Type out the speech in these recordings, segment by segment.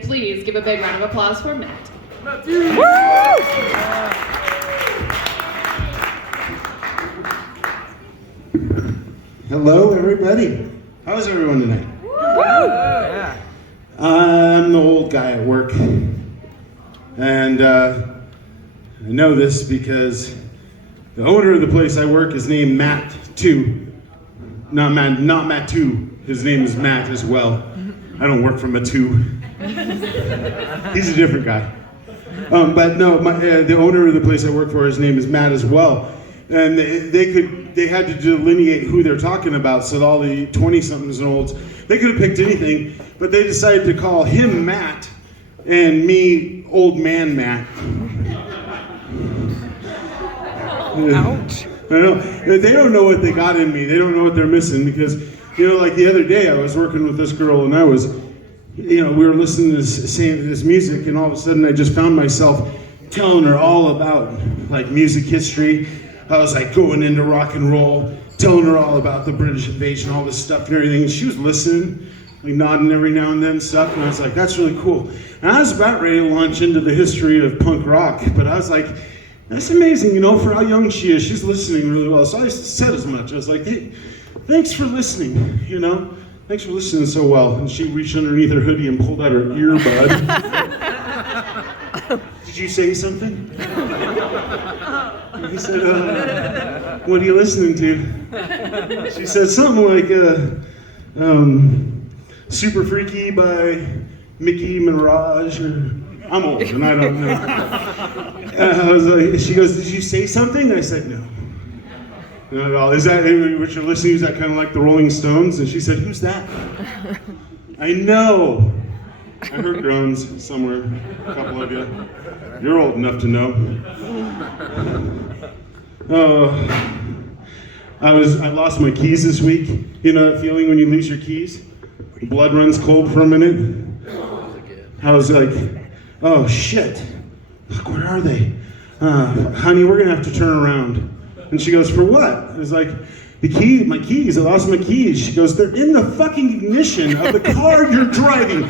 Please give a big round of applause for Matt. Hello, everybody. How's everyone tonight? Yeah. I'm the old guy at work, and I know this because the owner of the place I work is named Matt too. Not Matt too. His name is Matt as well. I don't work from a two. He's a different guy. But no, the owner of the place I work for, his name is Matt as well. And they had to delineate who they're talking about, so all the 20-somethings and olds, they could have picked anything, but they decided to call him Matt and me old man Matt. Ouch. I know. They don't know what they got in me. They don't know what they're missing because, like the other day I was working with this girl and I was, we were listening to this music, and all of a sudden I just found myself telling her all about like music history. I was like going into rock and roll, telling her all about the British invasion, all this stuff and everything. And she was listening, like nodding every now and then stuff. And I was like, that's really cool. And I was about ready to launch into the history of punk rock, but I was like, that's amazing, for how young she is. She's listening really well. So I said as much. I was like, hey, thanks for listening, Thanks for listening so well. And she reached underneath her hoodie and pulled out her earbud. Did you say something? He said, what are you listening to? She said something like, Super Freaky by Mickey Minaj, or I'm old and I don't know. I was like, she goes, did you say something? I said, no. Not at all. Is that what you're listening to? Is that kind of like the Rolling Stones? And she said, who's that? I know. I heard groans somewhere, a couple of you. You're old enough to know. I lost my keys this week. You know that feeling when you lose your keys? Blood runs cold for a minute. I was like, oh shit. Look, where are they? Honey, we're gonna have to turn around. And she goes, for what? I was like, my keys, I lost my keys. She goes, they're in the fucking ignition of the car you're driving.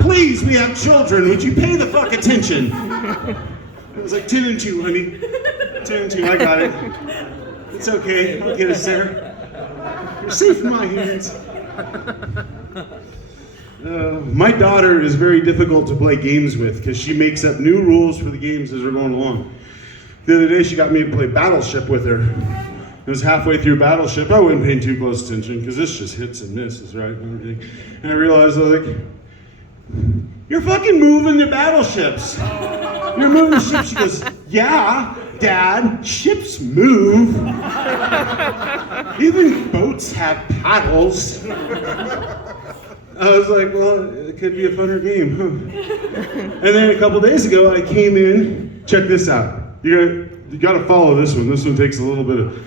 Please, we have children. Would you pay the fuck attention? I was like, 10 and 2, honey. 10 and 2, I got it. It's okay, I'll get us there. You're safe in my hands. My daughter is very difficult to play games with because she makes up new rules for the games as we're going along. The other day she got me to play Battleship with her. It was halfway through Battleship. I wasn't paying too close attention because this just hits and misses, right? And everything. And I realized, I was like, you're fucking moving the battleships. You're moving the ships. She goes, yeah, Dad, ships move. Even boats have paddles. I was like, well, it could be a funner game, huh? And then a couple days ago, I came in, check this out. You gotta follow this one. This one takes a little bit of,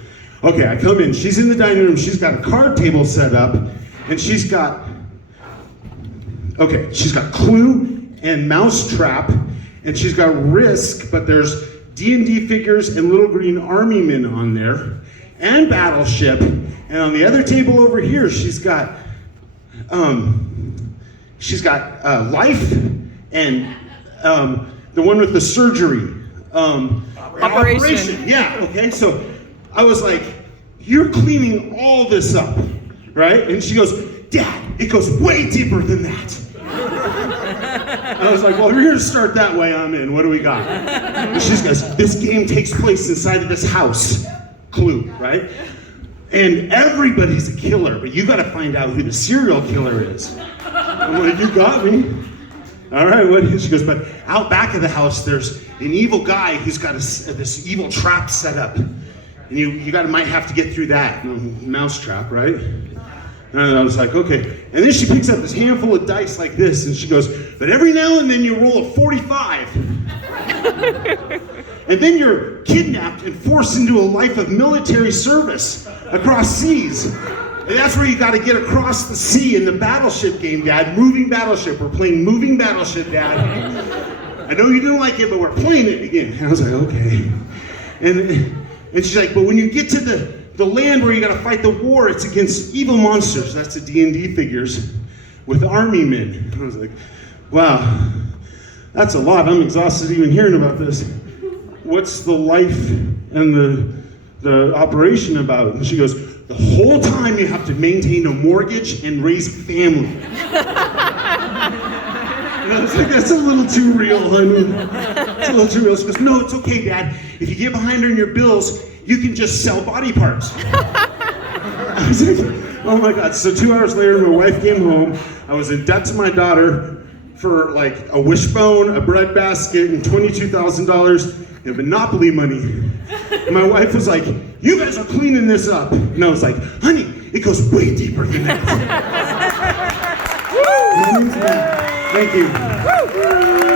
okay, I come in, she's in the dining room, she's got a card table set up, and she's got Clue and Mousetrap, and she's got Risk, but there's D&D figures and little green army men on there, and Battleship, and on the other table over here, she's got Life, and the one with the surgery. Operation. Yeah, okay, so I was like, you're cleaning all this up, right? And she goes, Dad, it goes way deeper than that. I was like, well, if you're gonna start that way, I'm in. What do we got? And she goes, this game takes place inside of this house. Clue, right? And everybody's a killer, but you gotta find out who the serial killer is. I'm like, you got me. All right, what is? She goes, but out back of the house, there's an evil guy who's got this evil trap set up. And you might have to get through that. Mousetrap, right? And I was like, okay. And then she picks up this handful of dice like this, and she goes, but every now and then you roll a 45. And then you're kidnapped and forced into a life of military service across seas. And that's where you got to get across the sea in the Battleship game, Dad. Moving Battleship. We're playing Moving Battleship, Dad. I know you didn't like it, but we're playing it again. And I was like, okay. And she's like, but when you get to the land where you got to fight the war, it's against evil monsters. That's the D&D figures with army men. And I was like, Wow, that's a lot. I'm exhausted even hearing about this. What's the life and the operation about? And she goes, the whole time you have to maintain a mortgage and raise a family. And I was like, that's a little too real, honey. It's a little too real. She goes, no, it's okay, Dad. If you get behind on your bills, you can just sell body parts. I was like, oh my God. So 2 hours later, my wife came home. I was in debt to my daughter for like a wishbone, a bread basket, and $22,000 in Monopoly money. And my wife was like, you guys are cleaning this up. And I was like, honey, it goes way deeper than that. Thank you.